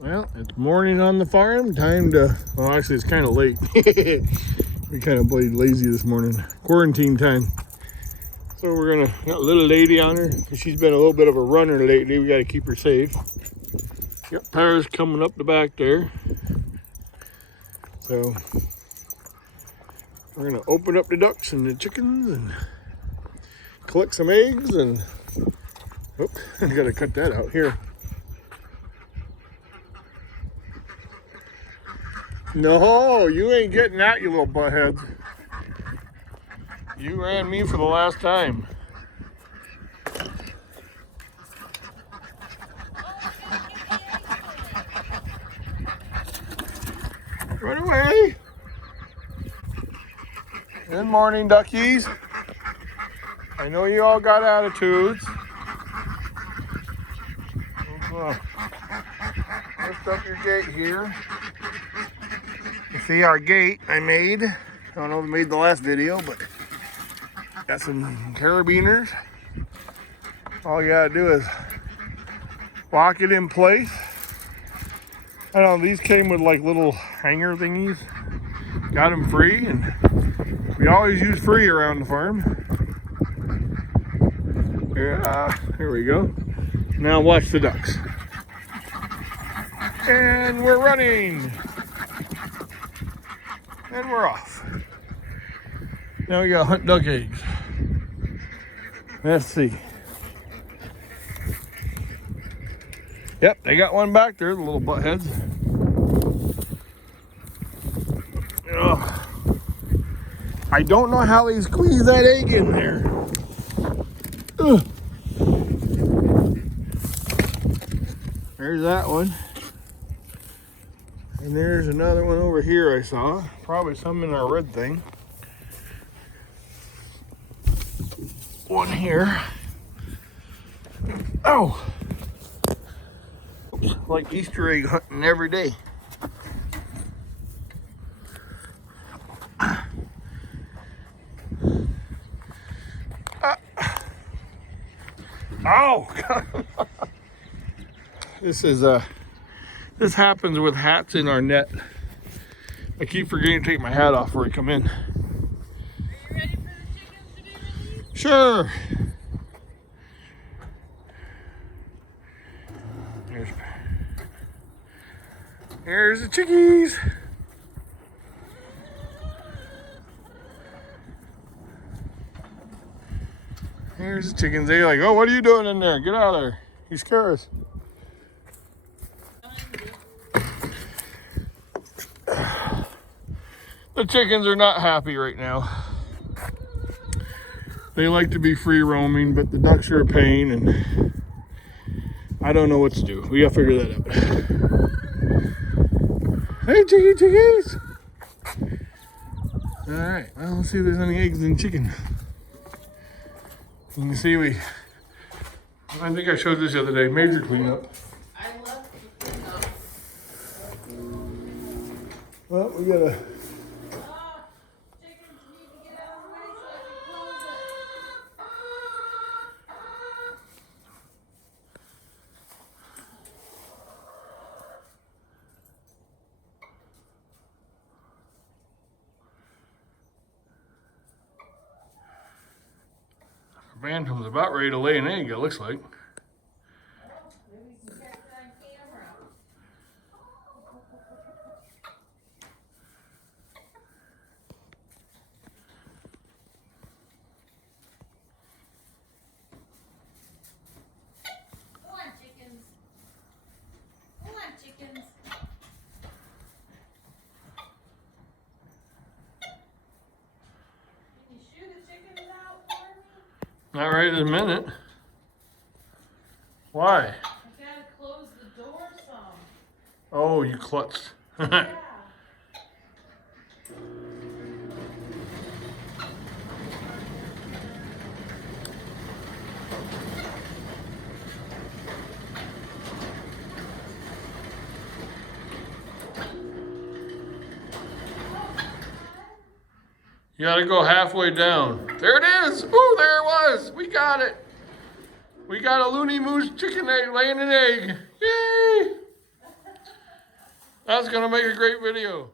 Well, it's morning on the farm. Time to, well, actually, it's kind of late. We kind of played lazy this morning. Quarantine time. So we're gonna got a little lady on her. She's been a little bit of a runner lately. We got to keep her safe. Got Paris coming up the back there. So we're gonna open up the ducks and the chickens and collect some eggs and. Oh, I gotta cut that out here. No, you ain't getting that, you little buttheads. You ran me for the last time. Run away. Good morning, duckies. I know you all got attitudes. Lift up your gate here. You see our gate I made. I don't know if I made the last video, but got some carabiners. All you gotta do is lock it in place. I don't know, these came with like little hanger thingies. Got them free, and we always use free around the farm. Yeah, here we go. Now watch the ducks. And we're running. And we're off. Now we gotta hunt duck eggs. Let's see. Yep, they got one back there, the little buttheads. Ugh. I don't know how they squeeze that egg in there. Ugh. There's that one. And there's another one over here I saw. Probably some in our red thing. One here. Oh! Like Easter egg hunting every day. Oh! This happens with hats in our net. I keep forgetting to take my hat off before I come in. Are you ready for the chickens to be released? Sure. Here's the chickies. Here's the chickens. They're like, oh, what are you doing in there? Get out of there. You scare us. The chickens are not happy right now. They like to be free roaming, but the ducks are a pain, and I don't know what to do. We gotta figure that out. Hey, chickies! All right, well, let's see if there's any eggs in chicken. You can see I think I showed this the other day, major cleanup. I love to clean up. Well, we gotta. Chickens need to get out of the way so I can close it. Bantam's about ready to lay an egg, it looks like. Maybe you can catch it on camera. Come on, chickens. Come on, chickens. Can you shoo the chickens out for me? Not right in a minute. Why? I gotta close the door some. Oh, you clutched. Yeah. You gotta go halfway down. There it is. Ooh, there it was. We got it. We got a loony moose chicken egg laying an egg. Yay! That's gonna make a great video.